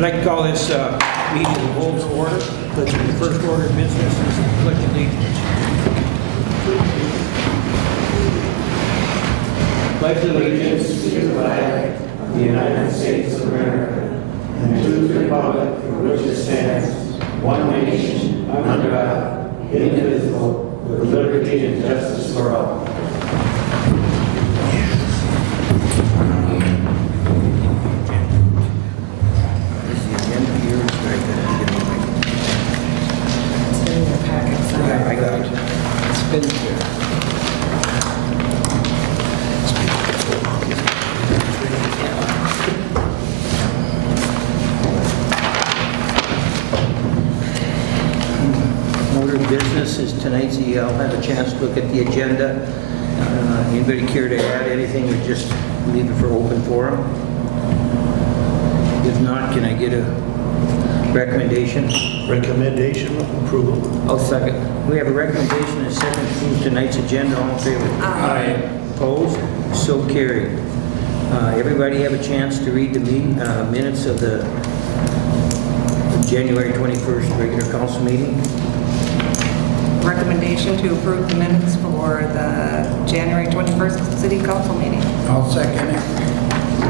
I'd like to call this meeting of the whole to order. The first order of business is the pledge of allegiance. Pledge allegiance to the flag of the United States of America and to the republic for which it stands, one nation, under God, indivisible, with liberty and justice for all. I got it. It's been here. Order of business is tonight's, I'll have a chance to look at the agenda. Anybody care to add anything or just leave it for open forum? If not, can I get a recommendation? Recommendation of approval. I'll second. We have a recommendation and a second to approve tonight's agenda. All in favor? Aye. Opposed? So carried. Everybody have a chance to read the minutes of the January 21st regular council meeting? Recommendation to approve the minutes for the January 21st city council meeting. I'll second it.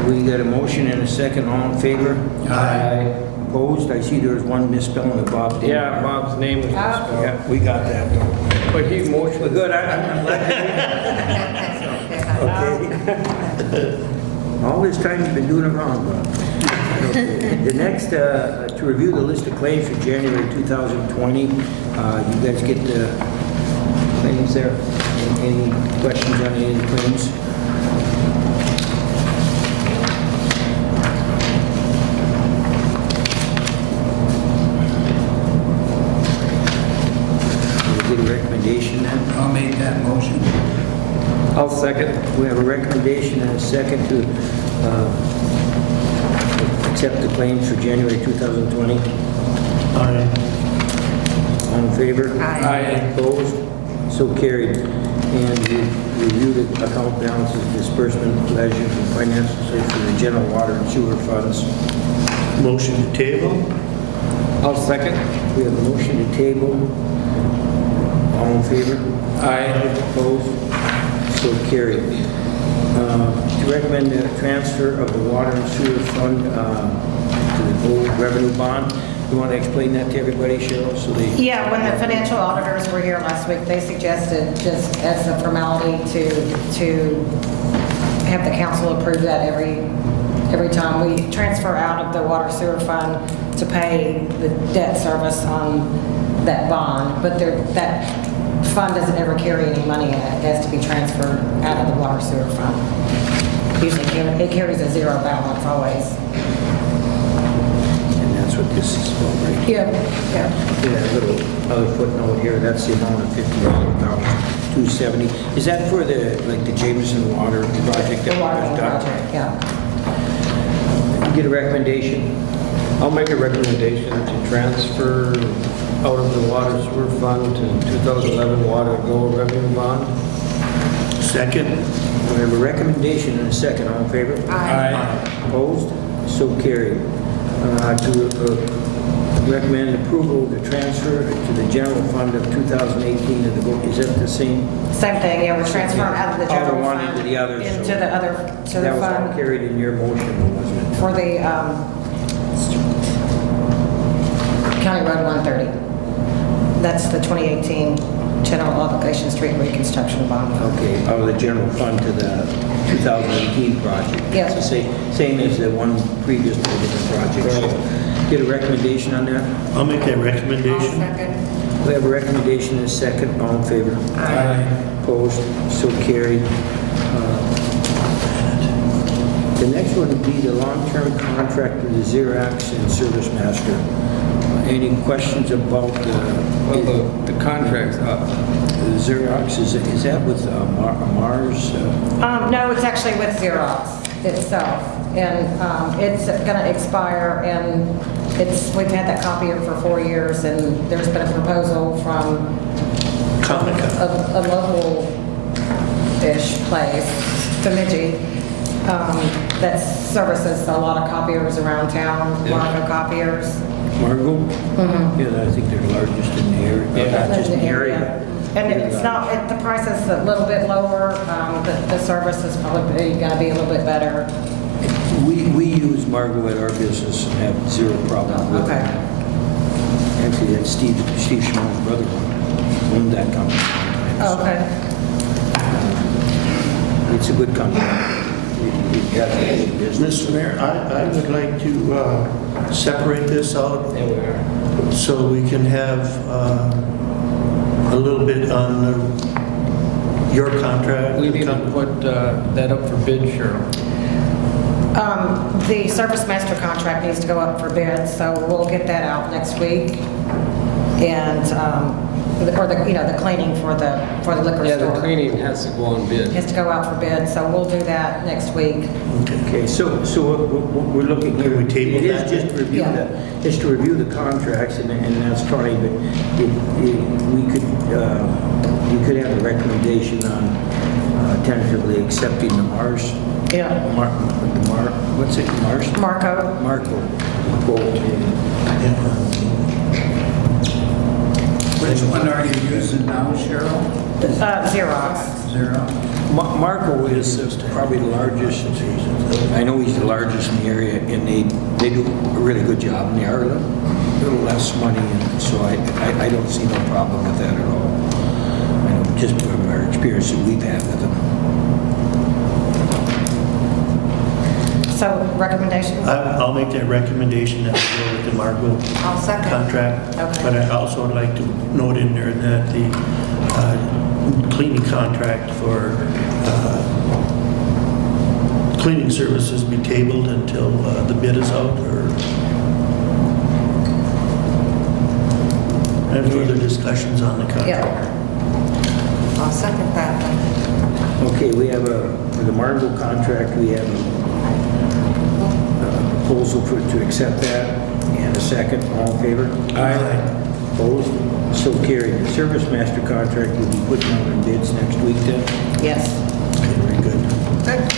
We got a motion and a second. All in favor? Aye. Opposed? I see there's one misspelling of Bob. didn't Yeah, there? Bob's name was misspelled. Yeah, we got that though. But he motioned. Well, good. I'm glad. Okay. All this time you've been doing it wrong, Bob. Okay. The next, to review the list of claims for January 2020. You guys get the claims there? Any questions on any of the claims? We'll get a recommendation then. I'll make that motion. I'll second. We have a recommendation and a second to accept the claims for January 2020. Aye. All in favor? Aye. Opposed? So carried. And we review the account balances, disbursement, leisure, and financial services for the general water and sewer funds. Motion to table. I'll second. We have a motion to table. All in favor? Aye. Opposed? So carried. To recommend the transfer of the water and sewer fund to the gold revenue bond. You want to explain that to everybody, Cheryl? So they. Yeah, when the financial auditors were here last week, they suggested just as a formality to have the council approve that every time we transfer out of the water sewer fund to pay the debt service on that bond, but that fund doesn't ever carry any money in it. It has to be transferred out of the water sewer fund. Usually it carries a zero balance always. And that's what this is about, right? Yeah. Yeah, a little other footnote here, that's the amount of $50,270. Is that for the Jameson Water Project? The that water was done? project, yeah. Get a recommendation? I'll make a recommendation to transfer out of the water sewer fund to 2011 water gold revenue bond. Second. We have a recommendation and a second. All in favor? Aye. Opposed? So carried. To recommend approval of the transfer to the general fund of 2018 of the gold. Is that the same? Same thing, yeah, we're transferring out of the Out of general one fund into the other, so- into the other, to the That was all fund carried in your motion, wasn't it? for the County Road 130. That's the 2018 general obligation street reconstruction bond. Okay, out of the general fund to the 2018 project. Yes. It's the same as the one previous to the project. So get a recommendation on that? I'll make that I'll recommendation. second. We have a recommendation and a second. All in favor? Aye. Opposed? So carried. The next one would be the long-term contract with the Xerox and Service Master. Any questions about Well, the contract's up. the Xerox? Is that with Mars? No, it's actually with Xerox itself. And it's going to expire, and we've had that copier for 4 years, and there's been a proposal from Comica. a local-ish place, Bemidji, that services a lot of copiers around town, Marco copiers. Margot? Yeah, I think they're the largest in the area. Yeah. Not just in the area. And it's not, the price is a little bit lower, the service is probably gonna be a little bit better. We use Margot at our business and have zero problem with it. Okay. Actually, that's Steve Schmall's brother owned that company. Okay. It's a good company. We've got a business. Mr. Mayor, I would like to separate this out There we are. so we can have a little bit on your contract. We need to put that up for bid, Cheryl. The service master contract needs to go up for bid, so we'll get that out next week. And, or the cleaning for the liquor Yeah, store. the cleaning has to go on bid. Has to go out for bid, so we'll do that next week. Okay, so what we're looking here, Can we table it is that? just to review Yeah. just to review the contracts, and that's fine, but we could have a recommendation on tentatively accepting the Mars, Yeah. what's it, Mars? Marco? Marco quote. Which one are you using now, Cheryl? Xerox. Zero? Marco is probably the largest, I know he's the largest in the area, and they do a really good job, and they are a little less money, and so I don't see no problem with that at all. I know, just from our experience that we've had with them. So recommendation? I'll make that recommendation that we go with the Margot I'll second. contract. Okay. But I also would like to note in there that the cleaning contract for cleaning services be tabled until the bid is out or and further discussions on the contract. Yeah. I'll second that then. Okay, we have for the Margot contract, we have a proposal to accept that, and a second, all in favor? Aye. Opposed? So carried. The service master contract will be put out in bids next week then? Yes. Okay, very good. Good.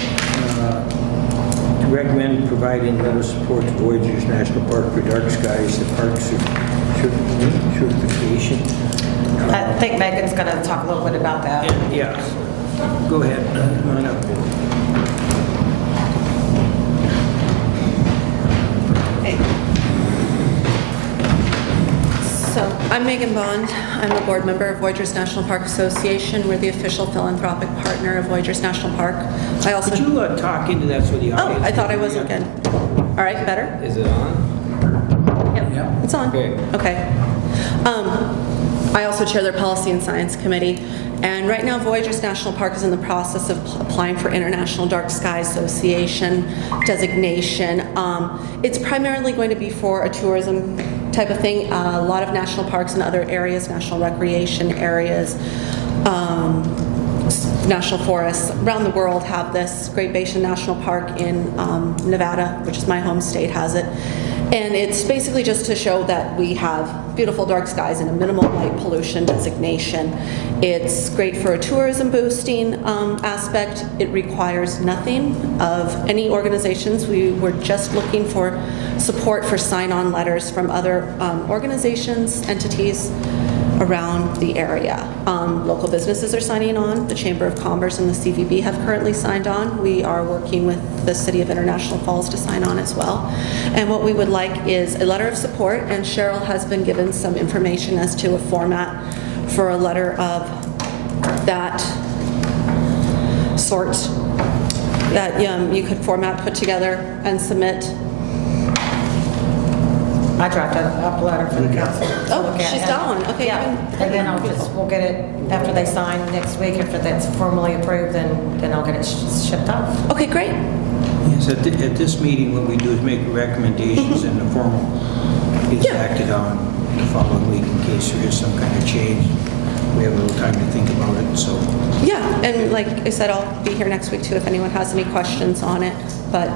To recommend providing letter of support to Voyagers National Park for dark skies, the park certification. I think Megan's going to talk a little bit about that. Yeah. Go ahead. Come on up. So, I'm Megan Bond. I'm a board member of Voyagers National Park Association. We're the official philanthropic partner of Voyagers National Park. I also... Could you talk into that so the Oh, audience... I thought I was again. All right, better? Is it on? Yeah. It's on. Okay. Okay. I also chair their Policy and Science Committee. And right now, Voyagers National Park is in the process of applying for International Dark Sky Association designation. It's primarily going to be for a tourism type of thing. A lot of national parks and other areas, national recreation areas, national forests around the world have this. Great Basin National Park in Nevada, which is my home state, has it. And it's basically just to show that we have beautiful dark skies and a minimal light pollution designation. It's great for a tourism boosting aspect. It requires nothing of any organizations. We were just looking for support for sign-on letters from other organizations, entities around the area. Local businesses are signing on. The Chamber of Commerce and the CVB have currently signed on. We are working with the City of International Falls to sign on as well. And what we would like is a letter of support, and Cheryl has been given some information as to a format for a letter of that sort that you could format, put together, and submit. I drafted up a letter for the council. to Oh, look at. she's got one. Okay, Yeah, you can- and then we'll get it after they sign next week. After that's formally approved, then I'll get it shipped off. Okay, great. Yes, at this meeting, what we do is make recommendations and the formal is Yeah. acted on the following week in case there is some kind of change. We have a little time to think about it, so. Yeah, and like I said, I'll be here next week too if anyone has any questions on it. But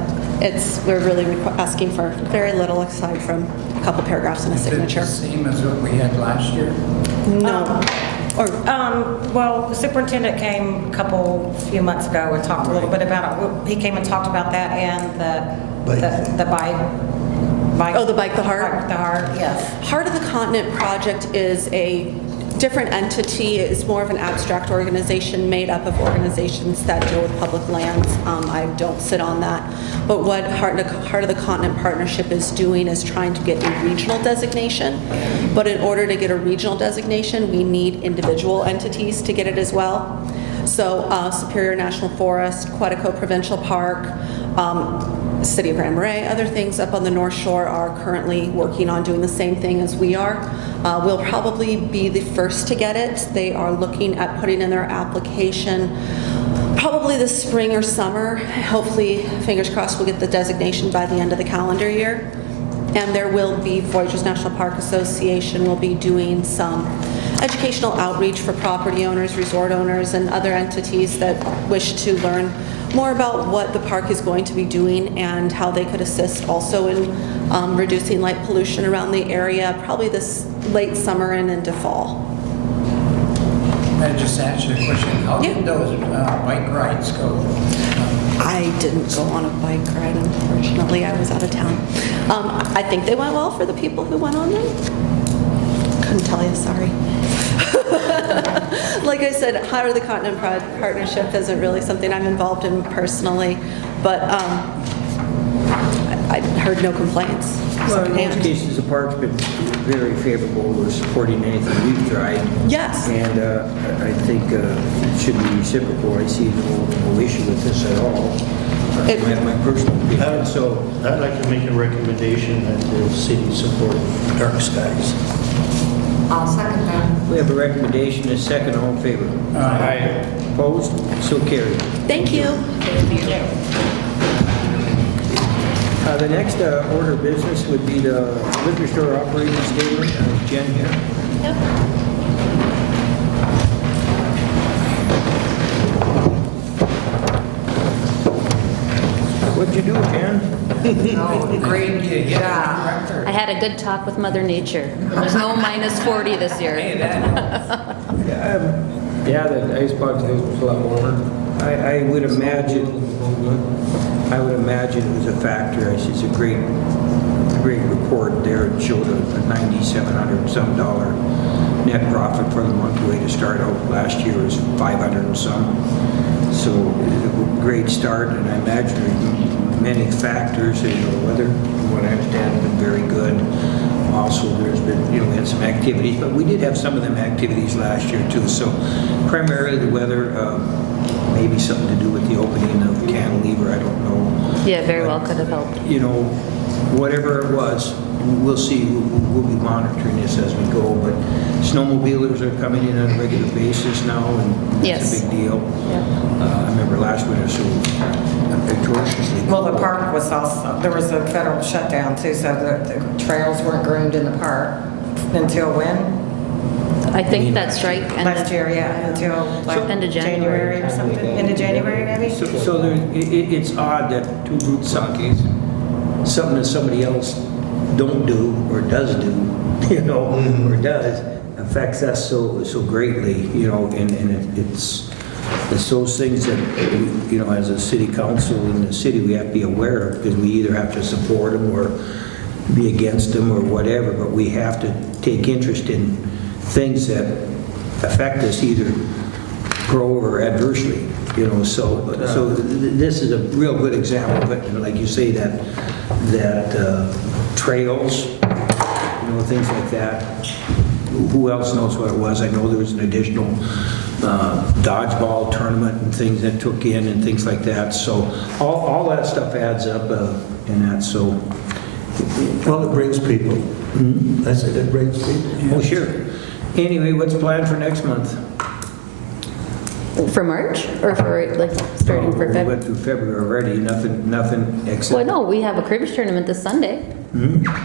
we're really asking for very little aside from a couple paragraphs and a Is it signature. the same as what we had last year? No, Or, Well, the superintendent came few months ago and talked a little bit about it. He came and talked about that and the bike. Oh, the Bike the Heart? The Heart, yes. Heart of the Continent project is a different entity. It's more of an abstract organization made up of organizations that deal with public lands. I don't sit on that. But what Heart of the Continent Partnership is doing is trying to get a regional designation. But in order to get a regional designation, we need individual entities to get it as well. So Superior National Forest, Quetico Provincial Park, City of Grand Marais, other things up on the North Shore are currently working on doing the same thing as we are. We'll probably be the first to get it. They are looking at putting in their application probably this spring or summer. Hopefully, fingers crossed, we'll get the designation by the end of the calendar year. And there will be, Voyageurs National Park Association will be doing some educational outreach for property owners, resort owners, and other entities that wish to learn more about what the park is going to be doing and how they could assist also in reducing light pollution around the area, probably this late summer and into fall. Can I just ask you a question? How Yeah. did those bike rides go? I didn't go on a bike ride, unfortunately. I was out of town. I think they went well for the people who went on them. Couldn't tell you, sorry. Like I said, Heart of the Continent Partnership isn't really something I'm involved in personally, but I heard no complaints. Well, in most cases, the park's been very favorable to supporting anything we've tried. Yes. And I think it should be reciprocal. I see no issue with this at all. My personal opinion, so. I'd like to make a recommendation that the city support dark skies. I'll second that. We have a recommendation, a second, all in favor? Aye. Opposed? So carried. Thank you. The next order of business would be the liquor store operating statement. Jen here. What'd you do, Jen? Oh, great job. I had a good talk with Mother Nature. There's no minus 40 this year. Yeah, the icebox was a lot warmer. I would imagine it was a factor. It's a great report there. It showed a $9,700 some dollar net profit for the month. The way to start out last year was 500 and some. So a great start, and I imagine there's many factors. The weather, from what I understand, has been very good. Also, there's been, we had some activities, but we did have some of them activities last year too. So primarily the weather, maybe something to do with the opening of Cantilever, I don't know. Yeah, very well could have helped. Whatever it was, we'll see. We'll be monitoring this as we go. But snowmobilers are coming in on a regular basis now, and Yes. it's a big deal. Yeah. I remember last winter, so atrociously Well, cold. the park was also, there was a federal shutdown too, so the trails weren't groomed in the park until when? I think that's right. Last year, yeah, until like End of January. or something. End of January, maybe? So it's odd that something that somebody else don't do or does do, or does, affects us so greatly, and it's those things that, as a city council in the city, we have to be aware of, because we either have to support them or be against them or whatever, but we have to take interest in things that affect us either pro or adversely, so this is a real good example of it, like you say, that trails, things like that. Who else knows what it was? I know there was an additional dodgeball tournament and things that took in and things like that, so all that stuff adds up in that, so. Well, it brings people. I said it brings people. Oh, sure. Anyway, what's planned for next month? For March or for starting for We February? went through February already, nothing except. Well, no, we have a cribbage tournament this Sunday.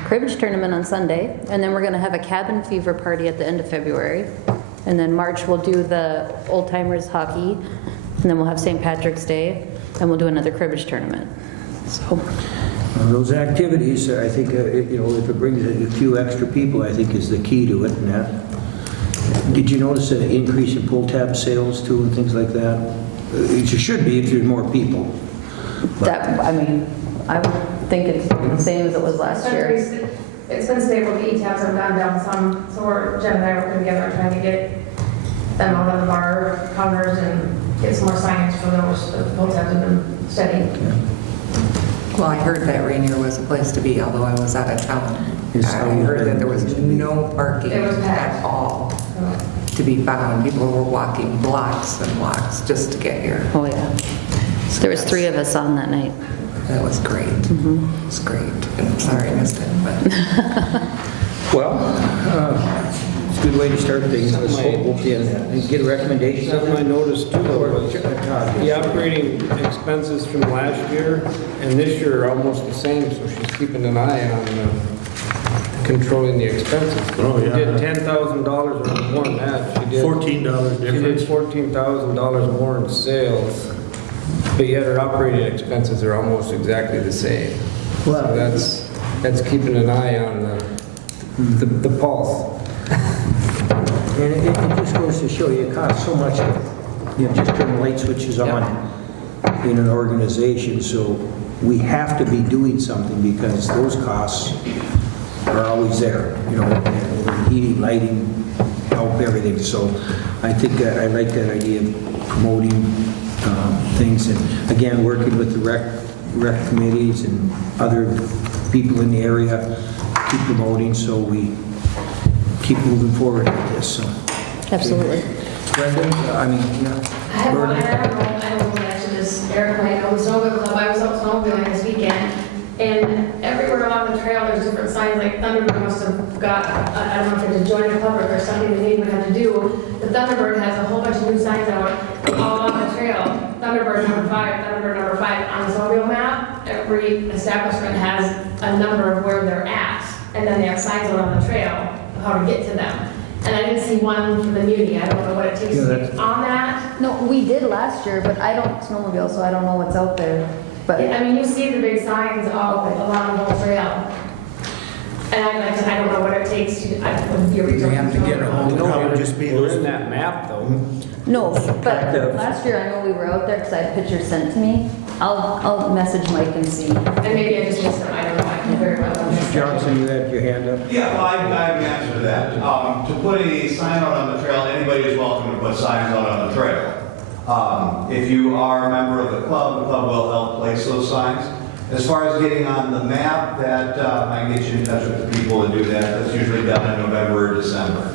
Cribbage tournament on Sunday, and then we're going to have a cabin fever party at the end of February. And then March we'll do the old timers hockey, and then we'll have St. Patrick's Day, and we'll do another cribbage tournament. So. Those activities, I think, if it brings a few extra people, I think is the key to it, and that. Did you notice an increase in pull tab sales too and things like that? It should be if there's more people. But- That, I mean, I would think it's the same as it was last year. It's been stable, the E-tabs have gone down some, so Jen and I working together trying to get them out of the bar counters and get some more signage for those. The pull tabs have been steady. Well, I heard that Ranier was a place to be, although I was out of town. Yes, I heard that there was no parking It was packed. at all to be found. People were walking blocks and blocks just to get here. Oh, yeah. There was 3 of us on that night. That was great. It was great. And I'm sorry I missed it, but Well, it's a good way to start things. Let's hope we can get a recommendation. Something I noticed too was Todd. the operating expenses from last year and this year are almost the same, so she's keeping an eye on controlling the expenses. Oh, yeah. She did $10,000 or more than that. She did $14 She did difference. $14,000 more in sales, but yet her operating expenses are almost exactly the same. So Well- that's keeping an eye on the pulse. And it just goes to show you, it costs so much, just turn the light switches on in an organization, so we have to be doing something because those costs are always there, heating, lighting, help, everything. So I think I like that idea of promoting things, and again, working with the rec committees and other people in the area, keep promoting so we keep moving forward with this, so. Absolutely. Brenda, I mean, I have one, Bernie? I don't know mention this, Eric might know, the snowmobile club, I was out snowmobiling this weekend, and everywhere along the trail, there's different signs, like Thunderbird must have got, I don't know if it's a join a club or if there's something the name would have to do, but Thunderbird has a whole bunch of new signs out all along the trail. Thunderbird number 5, Thunderbird number 5, on the snowmobile map, every establishment has a number of where they're at, and then they have signs out on the trail, of how to get to them. And I didn't see one for the muni, I don't know what it takes Yeah, to that's- get on that. No, we did last year, but I don't snowmobile, so I don't know what's out there. But I mean, you see the big signs all along the whole trail. And I don't know what it takes to, I would be a You have to get a hold It'll probably just be We're those- in that map though. no, but Subtractive. last year I know we were out there because I had pictures sent to me. I'll message Mike and see. And maybe I just missed them, I don't know, I can very well. have missed Mr. them. Johnson, you had your hand up? Yeah, well, I have an answer to that. To put a sign out on the trail, anybody is welcome to put signs out on the trail. If you are a member of the club will help place those signs. As far as getting on the map, that I can get you in touch with the people to do that. That's usually done in November or December.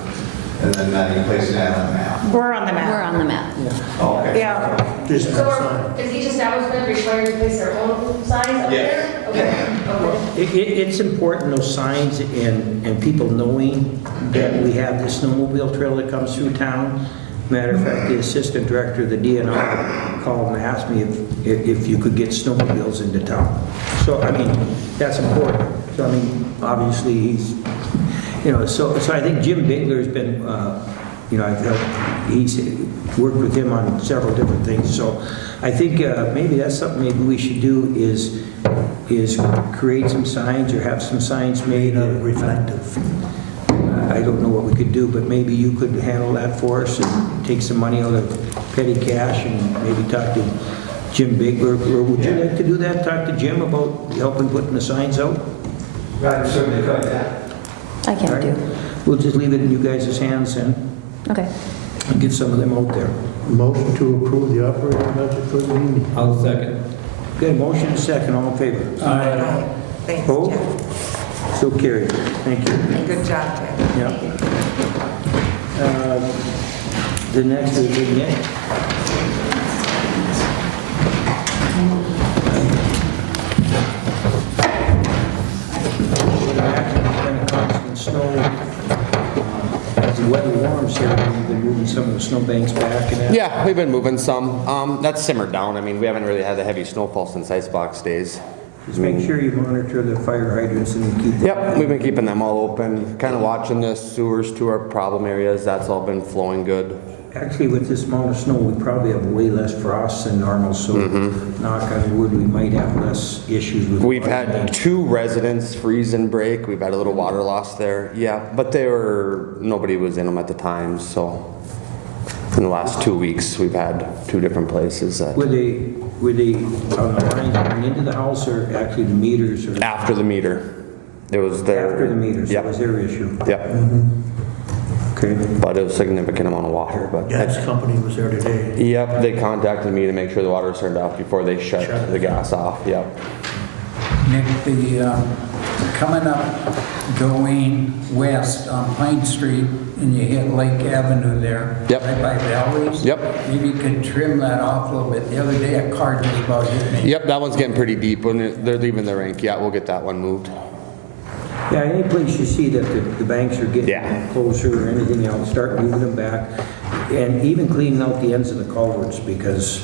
And then you can place that on the map. we're on the We're map. on the map. Okay. Yeah, Just So a sign. is each establishment required to place their own signs up Yes. there? Okay, okay. It's important, those signs and people knowing that we have this snowmobile trail that comes through town. Matter of fact, the assistant director of the DNR called and asked me if you could get snowmobiles into town. So, I mean, that's important. So, I mean, obviously, he's, so I think Jim Bigler's been, I've helped, he's worked with him on several different things. So I think maybe that's something maybe we should do is create some signs or have some signs made. Reflective. I don't know what we could do, but maybe you could handle that for us and take some money out of petty cash and maybe talk to Jim Bigler. Or would you like to do that? Talk to Jim about helping putting the signs out? Right, certainly could, yeah. I can't do. We'll just leave it in you guys' hands and Okay. get some of them out there. Motion to approve the operating budget for the meeting. I'll second. Good, motion and second, all in favor? thanks, Opposed? Jeff. So carried. Thank you. Good job, Jeff. Yeah. The next is Ranier. It's been a constant snow. As the weather warms here, we've been moving some of the snowbanks back and that. Yeah, we've been moving some. That's simmered down. I mean, we haven't really had the heavy snowfall since icebox days. Just make sure you monitor the fire hydrants and keep them. Yep, we've been keeping them all open, kind of watching the sewers to our problem areas. That's all been flowing good. actually, with this amount of snow, we probably have way less frost than normal, so knock on wood, we might have less issues with. We've had 2 residents freeze and break. We've had a little water loss there. Yeah, but nobody was in them at the time, so in the last 2 weeks, we've had 2 different places that. Were they on the line going into the house or actually the meters? Or After the meter. It was their. after the meters, Yep. that was their issue? Yep. Okay. But it was a significant amount of water, but. Gas company was there today. Yep, they contacted me to make sure the water was turned off before they shut the gas off, yep. Nick, coming up, going west on Pine Street, and you hit Lake Avenue there. Yep. Right by Valeries. Yep. Maybe you could trim that off a little bit. The other day, a car just about hit me. Yep, that one's getting pretty deep when they're leaving the rink. Yeah, we'll get that one moved. Yeah, any place you see that the banks are getting Yeah. closer or anything else, start moving them back. And even cleaning out the ends of the culverts, because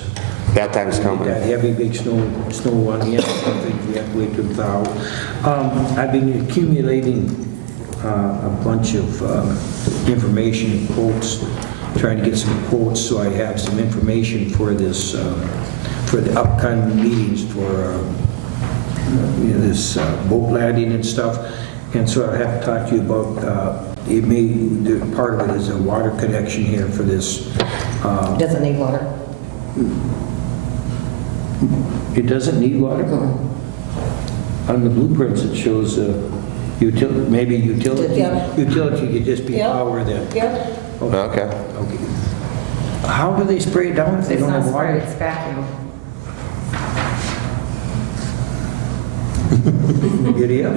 That time's coming. that heavy, big snow on the end, some things we have to wait to thaw. I've been accumulating a bunch of information and quotes, trying to get some quotes, so I have some information for this, for the upcoming meetings for this boat landing and stuff. And so I have to talk to you about, part of it is a water connection here for this. Doesn't need water. It doesn't need water? On the blueprints, it shows maybe utility. Yeah. Utility could just be Yeah. power then. Yep. Okay. Okay. How do they spray it down if they It's don't not have sprayed, water? it's vacuum. Giddy up?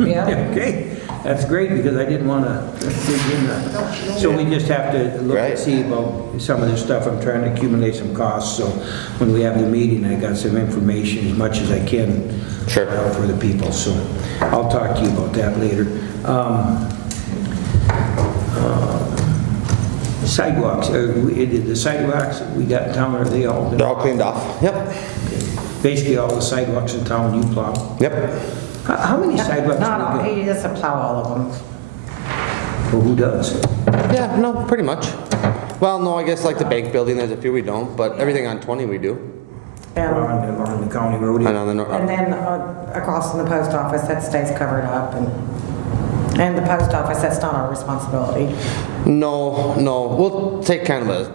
Yeah. Okay, that's great, because I didn't want to dig in that. So we just have to look and Right. see about some of this stuff. I'm trying to accumulate some costs, so when we have the meeting, I got some information as much as I can. Sure. For the people, so I'll talk to you about that later. Sidewalks, the sidewalks we got in town, are they all? They're all cleaned off. Yep. Basically, all the sidewalks in town you plow. Yep. How many sidewalks do Not all, we he get? doesn't plow all of them. Well, who does? Yeah, no, pretty much. Well, no, I guess like the bank building, there's a few we don't, but everything on 20 we do. And On the county road? And on the north. and then across from the post office, that stays covered up. And the post office, that's not our responsibility. No, we'll take kind of a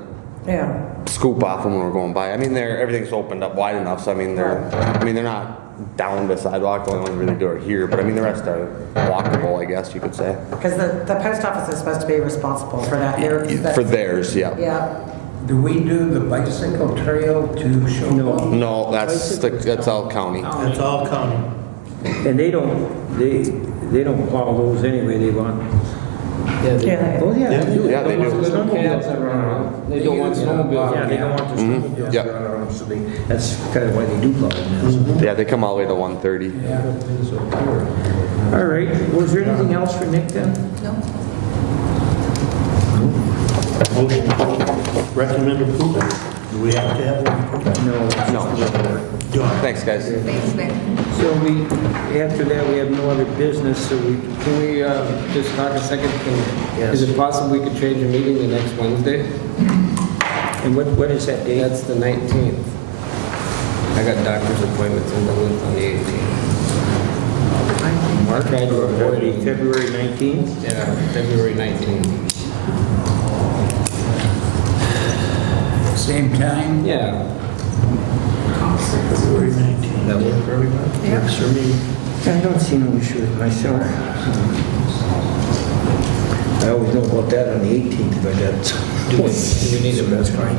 Yeah. scoop off them when we're going by. I mean, everything's opened up wide enough, so I mean, they're not down the sidewalk. The only ones really do are here, but I mean, the rest are walkable, I guess you could say. Because the post office is supposed to be responsible for that. For theirs, yeah. Yeah. Do we do the bicycle trail to show? No, that's all county. That's all county. And they don't plow those anyway, they want. Yeah. Oh, yeah, they do. Yeah, they do. Snowmobiles that run around. They don't want snowmobiles. Yeah, they don't want the snowmobiles Yep. to run around, so that's kind of why they do plow them. Yeah, they come all the way to 130. Yeah. All right, was there anything else for Nick then? Motion to recommend approval. Do we have to have one approval? No. Do I? Thanks, guys. Thanks, Nick. So after that, we have no other business, so we, Can we just talk a second? Is it possible we could change a meeting the next Wednesday? and what is that date? That's the 19th. I got doctor's appointments in Duluth on the 18th. Mark, I do avoid February 19th? Yeah, February 19th. Same time? Yeah. February 19th. That work for everybody? Works for me. I don't see no issue with myself. I always know about that on the 18th if I got. Do we need a That's fine.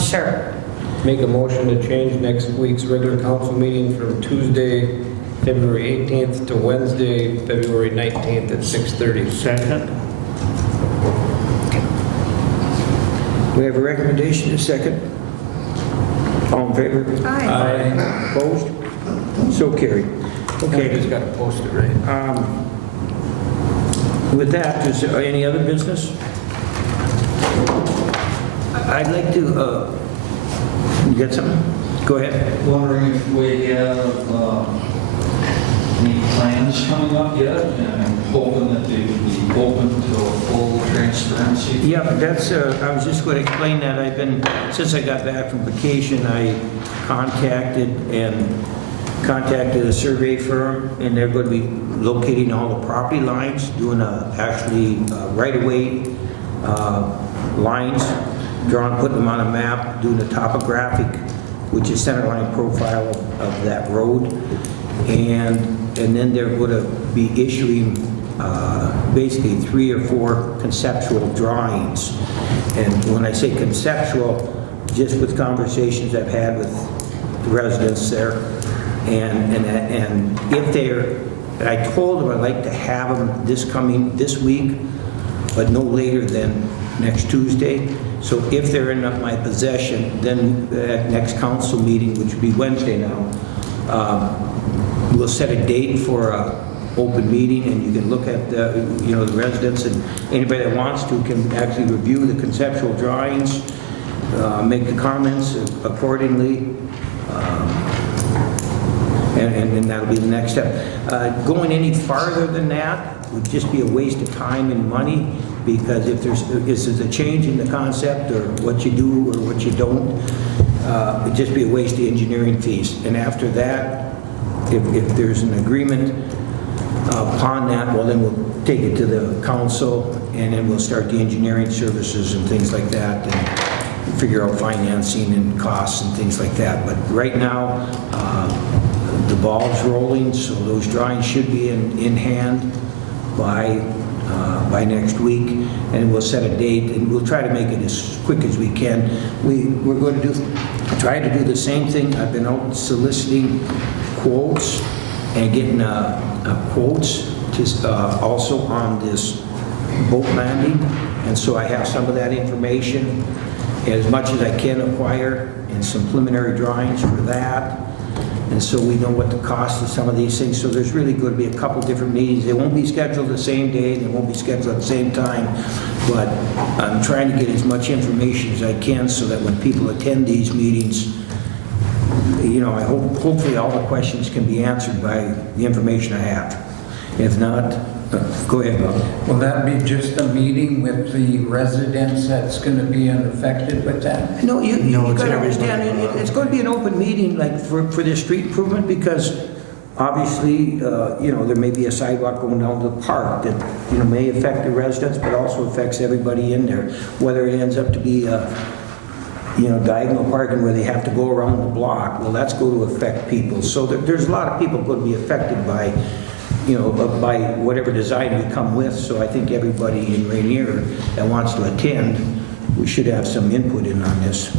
Sure. Make a motion to change next week's regular council meeting from Tuesday, February 18th to Wednesday, February 19th at 6:30. Second? We have a recommendation, a second. All in favor? Aye. Opposed? So carried. Okay, just Okay, gotta post it right. with that, is there any other business? I'd like to, you got something? Go ahead. Wondering if we have any plans coming up yet? And I'm hoping that they would be open to full transparency. Yeah, that's, I was just going to explain that. Since I got back from vacation, I contacted a survey firm, and they're going to be locating all the property lines, doing right-of-way lines, putting them on a map, doing a topographic, which is centerline profile of that road. And then they're going to be issuing basically 3 or 4 conceptual drawings. And when I say conceptual, just with conversations I've had with the residents there, and if I told them I'd like to have them this week, but no later than next Tuesday. So if they're in my possession, then at next council meeting, which will be Wednesday now, we'll set a date for an open meeting, and you can look at the residents, and anybody that wants to can actually review the conceptual drawings, make the comments accordingly, and that'll be the next step. Going any farther than that would just be a waste of time and money, because if there's a change in the concept or what you do or what you don't, it'd just be a waste of engineering fees. And after that, if there's an agreement upon that, well, then we'll take it to the council, and then we'll start the engineering services and things like that, and figure out financing and costs and things like that. But right now, the ball's rolling, so those drawings should be in hand by next week, and we'll set a date, and we'll try to make it as quick as we can. We're going to try to do the same thing. I've been out soliciting quotes and getting quotes also on this boat landing, and so I have some of that information, as much as I can acquire, and some preliminary drawings for that. And so we know what the cost of some of these things. So there's really going to be a couple different meetings. They won't be scheduled the same day, they won't be scheduled at the same time, but I'm trying to get as much information as I can so that when people attend these meetings, I hopefully all the questions can be answered by the information I have. If not, go ahead, Bob. Will that be just a meeting with the residents that's going to be unaffected with that? No, you got to understand, it's going to be an open meeting, like for the street improvement, because obviously, there may be a sidewalk going down to the park that, may affect the residents, but also affects everybody in there. Whether it ends up to be diagonal parking where they have to go around the block, well, that's going to affect people. So there's a lot of people going to be affected by whatever design we come with. So I think everybody in Ranier that wants to attend, we should have some input in on this.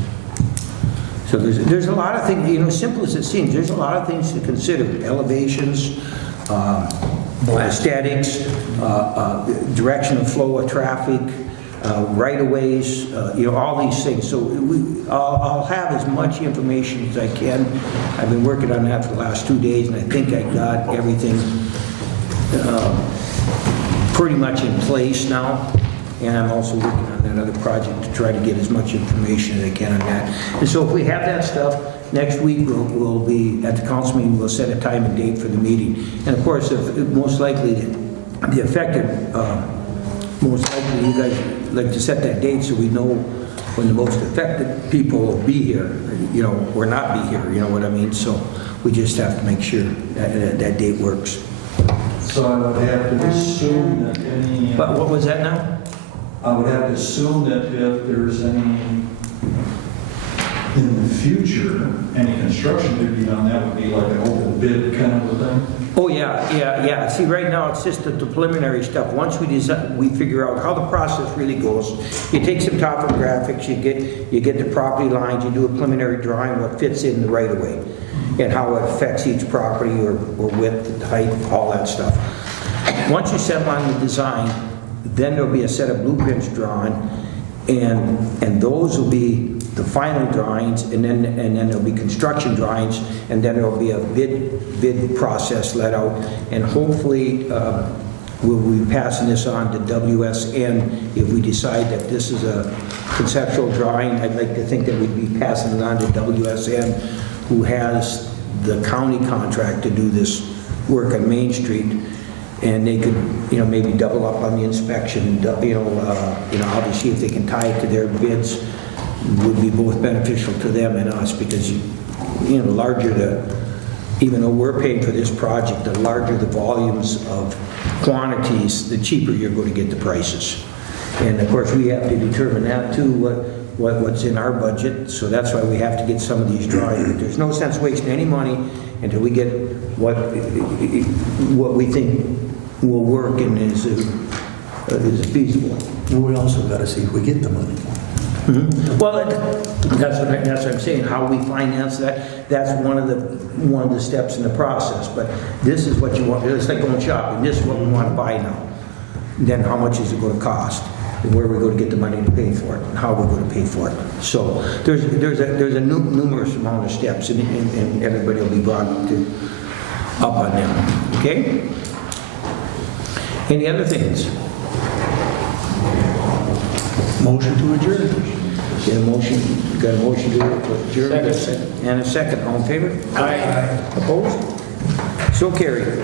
So there's a lot of things, simple as it seems, there's a lot of things to consider. Elevations, aesthetics, direction of flow of traffic, right-of-ways, all these things. So I'll have as much information as I can. I've been working on that for the last 2 days, and I think I got everything pretty much in place now. And I'm also working on that other project to try to get as much information as I can on that. And so if we have that stuff, next week we'll be at the council meeting, we'll set a time and date for the meeting. And of course, most likely the affected, most likely you guys like to set that date so we know when the most affected people will be here, or not be here, you know what I mean? So we just have to make sure that date works. So I would have to assume that any... But what was that now? I would have to assume that if there's any, in the future, any construction to be done, that would be like an open bid kind of a thing? Oh, yeah. See, right now, it's just the preliminary stuff. Once we figure out how the process really goes, you take some topographics, you get the property lines, you do a preliminary drawing, what fits in the right-of-way, and how it affects each property, or width, height, all that stuff. Once you settle on the design, then there'll be a set of blueprints drawn, and those will be the final drawings, and then there'll be construction drawings, and then there'll be a bid process let out, and hopefully we'll be passing this on to WSN if we decide that this is a conceptual drawing. I'd like to think that we'd be passing it on to WSN, who has the county contract to do this work on Main Street, and they could, maybe double up on the inspection, obviously if they can tie it to their bids, would be both beneficial to them and us, because, the larger even though we're paying for this project, the larger the volumes of quantities, the cheaper you're going to get the prices. And of course, we have to determine that too, what's in our budget, so that's why we have to get some of these drawings. There's no sense wasting any money until we get what we think will work and is feasible. And we also got to see if we get the money. Well, that's what I'm saying, how we finance that, that's one of the steps in the process, but this is what you want, it's like going shopping, this is what we want to buy now. Then how much is it going to cost? And where are we going to get the money to pay for it? And how are we going to pay for it? So there's a numerous amount of steps, and everybody will be brought up on them, okay? Any other things? Motion to adjourn. Got a motion to adjourn? Second. And a second. All in favor? Aye. Opposed? So carried.